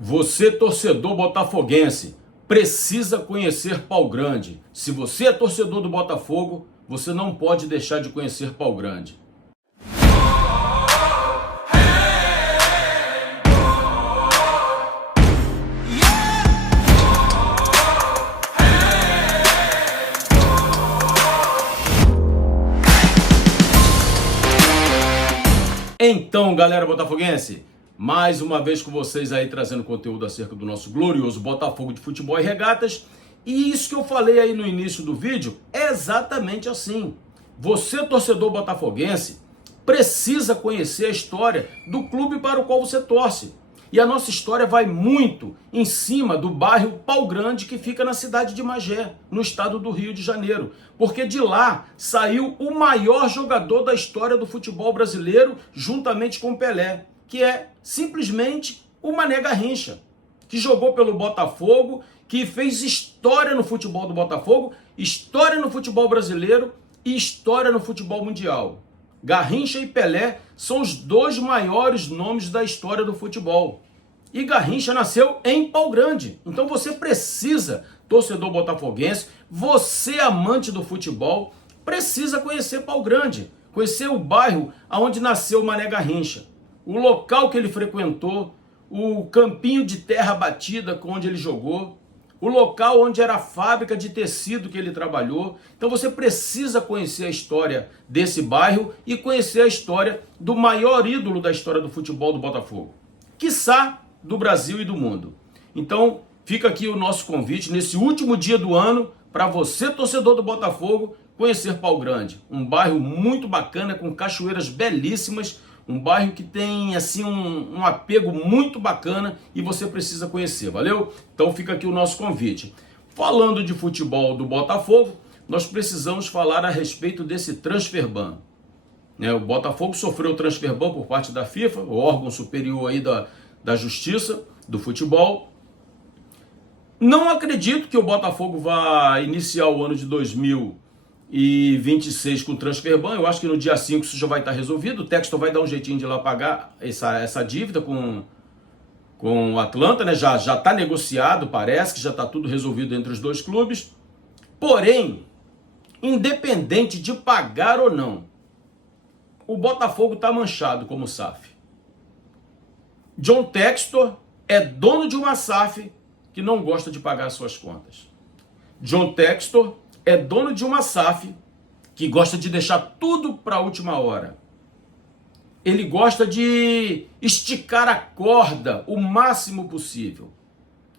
Você, torcedor botafoguense, precisa conhecer Pau Grande. Se você é torcedor do Botafogo, você não pode deixar de conhecer Pau Grande. Então, galera botafoguense, mais uma vez com vocês aí trazendo conteúdo acerca do nosso glorioso Botafogo de futebol e regatas. E isso que eu falei aí no início do vídeo é exatamente assim. Você, torcedor botafoguense, precisa conhecer a história do clube para o qual você torce. E a nossa história vai muito em cima do bairro Pau Grande, que fica na cidade de Magé, no estado do Rio de Janeiro. Porque de lá saiu o maior jogador da história do futebol brasileiro, juntamente com Pelé, que é simplesmente o Mané Garrincha, que jogou pelo Botafogo, que fez história no futebol do Botafogo, história no futebol brasileiro e história no futebol mundial. Garrincha e Pelé são os dois maiores nomes da história do futebol. E Garrincha nasceu em Pau Grande. Então você precisa, torcedor botafoguense, você amante do futebol, precisa conhecer Pau Grande, conhecer o bairro onde nasceu o Mané Garrincha, o local que ele frequentou, o campinho de terra batida onde ele jogou, o local onde era a fábrica de tecido que ele trabalhou. Então você precisa conhecer a história desse bairro e conhecer a história do maior ídolo da história do futebol do Botafogo, quiçá do Brasil e do mundo. Então fica aqui o nosso convite nesse último dia do ano para você, torcedor do Botafogo, conhecer Pau Grande, um bairro muito bacana com cachoeiras belíssimas, um bairro que tem assim um apego muito bacana e você precisa conhecer, valeu? Então fica aqui o nosso convite. Falando de futebol do Botafogo, nós precisamos falar a respeito desse transfer ban. O Botafogo sofreu transfer ban por parte da FIFA, o órgão superior aí da justiça do futebol. Não acredito que o Botafogo vá iniciar o ano de 2026 com transfer ban. Eu acho que no dia 5 isso já vai estar resolvido. O Textor vai dar um jeitinho de ir lá pagar essa dívida com o Atlanta, né? Já está negociado, parece que já está tudo resolvido entre os dois clubes. Porém, independente de pagar ou não, o Botafogo está manchado como SAF. John Textor é dono de uma SAF que não gosta de pagar suas contas. John Textor é dono de uma SAF que gosta de deixar tudo para a última hora. Ele gosta de esticar a corda o máximo possível.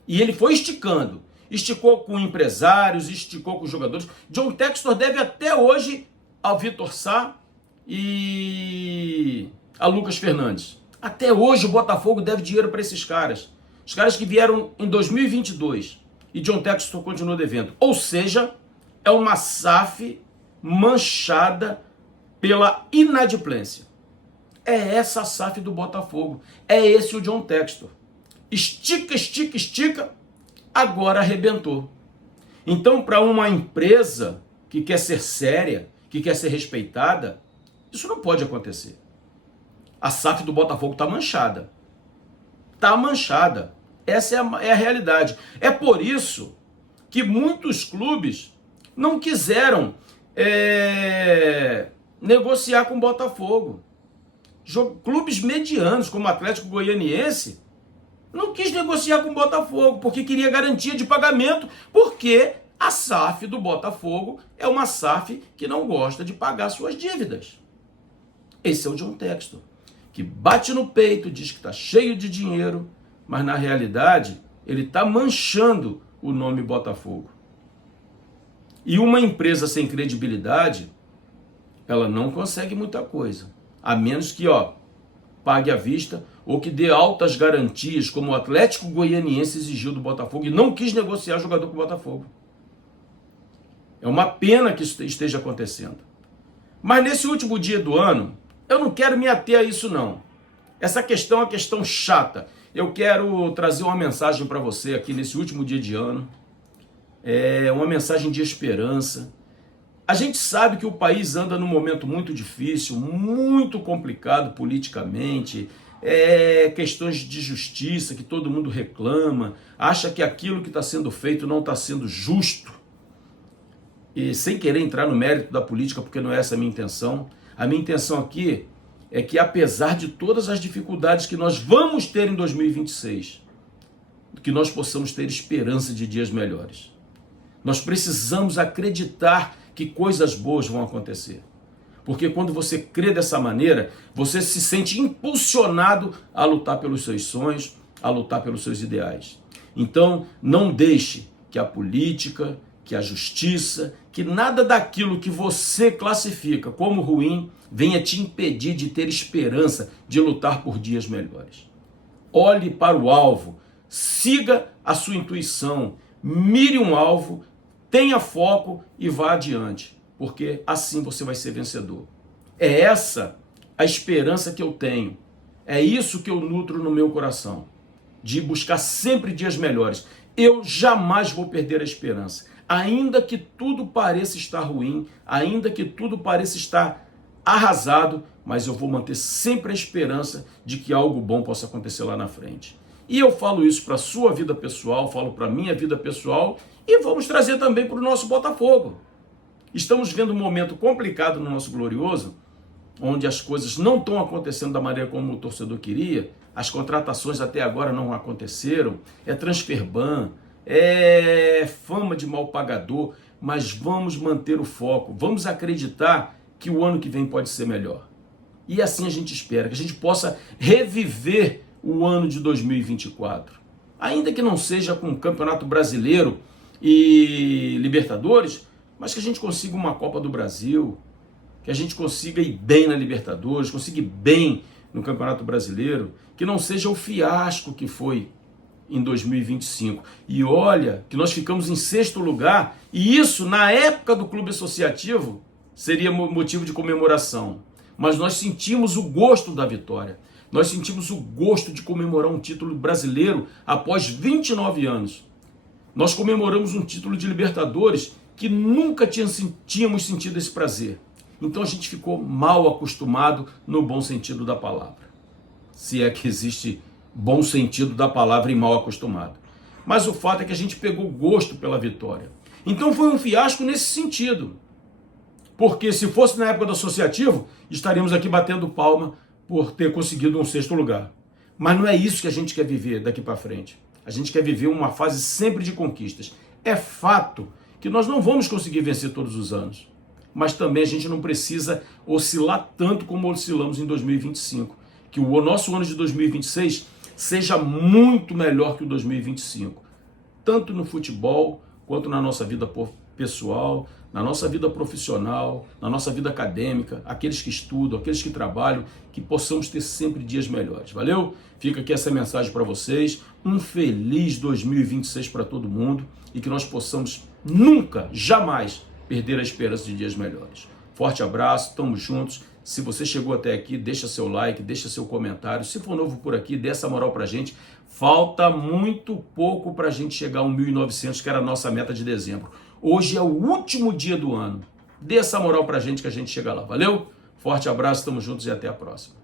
E ele foi esticando. Esticou com empresários, esticou com jogadores. John Textor deve até hoje ao Vitor Sá e a Lucas Fernandes. Até hoje o Botafogo deve dinheiro para esses caras. Os caras que vieram em 2022 e John Textor continua devendo. Ou seja, é uma SAF manchada pela inadimplência. É essa a SAF do Botafogo. É esse o John Textor. Estica, estica, estica, agora arrebentou. Então, para uma empresa que quer ser séria, que quer ser respeitada, isso não pode acontecer. A SAF do Botafogo está manchada. Está manchada. Essa é a realidade. É por isso que muitos clubes não quiseram negociar com o Botafogo. Clubes medianos, como o Atlético Goianiense, não quis negociar com o Botafogo, porque queria garantia de pagamento, porque a SAF do Botafogo é uma SAF que não gosta de pagar suas dívidas. Esse é o John Textor, que bate no peito, diz que está cheio de dinheiro, mas na realidade ele está manchando o nome Botafogo. E uma empresa sem credibilidade, ela não consegue muita coisa, a menos que pague à vista ou que dê altas garantias, como o Atlético Goianiense exigiu do Botafogo e não quis negociar jogador com o Botafogo. É uma pena que isso esteja acontecendo. Mas nesse último dia do ano, eu não quero me ater a isso não. Essa questão é uma questão chata. Eu quero trazer uma mensagem para você aqui nesse último dia de ano. É uma mensagem de esperança. A gente sabe que o país anda num momento muito difícil, muito complicado politicamente. questões de justiça, que todo mundo reclama, acha que aquilo que está sendo feito não está sendo justo, e sem querer entrar no mérito da política, porque não é essa a minha intenção. A minha intenção aqui é que, apesar de todas as dificuldades que nós vamos ter em 2026, que nós possamos ter esperança de dias melhores. Nós precisamos acreditar que coisas boas vão acontecer. Porque quando você crê dessa maneira, você se sente impulsionado a lutar pelos seus sonhos, a lutar pelos seus ideais. Então, não deixe que a política, que a justiça, que nada daquilo que você classifica como ruim venha te impedir de ter esperança de lutar por dias melhores. Olhe para o alvo, siga a sua intuição, mire um alvo, tenha foco e vá adiante, porque assim você vai ser vencedor. É essa a esperança que eu tenho, é isso que eu nutro no meu coração, de buscar sempre dias melhores. Eu jamais vou perder a esperança, ainda que tudo pareça estar ruim, ainda que tudo pareça estar arrasado, mas eu vou manter sempre a esperança de que algo bom possa acontecer lá na frente. E eu falo isso para a sua vida pessoal, falo para a minha vida pessoal e vamos trazer também para o nosso Botafogo. Estamos vendo um momento complicado no nosso Glorioso, onde as coisas não estão acontecendo da maneira como o torcedor queria, as contratações até agora não aconteceram, é transfer ban, é fama de mal pagador, mas vamos manter o foco, vamos acreditar que o ano que vem pode ser melhor. E assim a gente espera, que a gente possa reviver o ano de 2024. Ainda que não seja com o Campeonato Brasileiro e Libertadores, mas que a gente consiga uma Copa do Brasil, que a gente consiga ir bem na Libertadores, consiga ir bem no Campeonato Brasileiro, que não seja o fiasco que foi em 2025. E olha, que nós ficamos em 6º lugar, e isso na época do clube associativo seria motivo de comemoração. Mas nós sentimos o gosto da vitória. Nós sentimos o gosto de comemorar um título brasileiro após 29 anos. Nós comemoramos um título de Libertadores que nunca tínhamos sentido esse prazer. Então a gente ficou mal acostumado no bom sentido da palavra. Se é que existe bom sentido da palavra e mal acostumado. Mas o fato é que a gente pegou gosto pela vitória. Então foi um fiasco nesse sentido. Porque se fosse na época do associativo, estaríamos aqui batendo palma por ter conseguido um 6º lugar. Mas não é isso que a gente quer viver daqui para frente. A gente quer viver uma fase sempre de conquistas. É fato que nós não vamos conseguir vencer todos os anos. Mas também a gente não precisa oscilar tanto como oscilamos em 2025. Que o nosso ano de 2026 seja muito melhor que o 2025. Tanto no futebol, quanto na nossa vida pessoal, na nossa vida profissional, na nossa vida acadêmica, aqueles que estudam, aqueles que trabalham, que possamos ter sempre dias melhores. Valeu? Fica aqui essa mensagem para vocês. Um feliz 2026 para todo mundo e que nós possamos nunca, jamais perder a esperança de dias melhores. Forte abraço, estamos juntos. Se você chegou até aqui, deixa seu like, deixa seu comentário. Se for novo por aqui, dê essa moral pra gente. Falta muito pouco pra gente chegar a 1.900, que era a nossa meta de dezembro. Hoje é o último dia do ano. Dê essa moral pra gente que a gente chega lá. Valeu? Forte abraço, estamos juntos e até a próxima.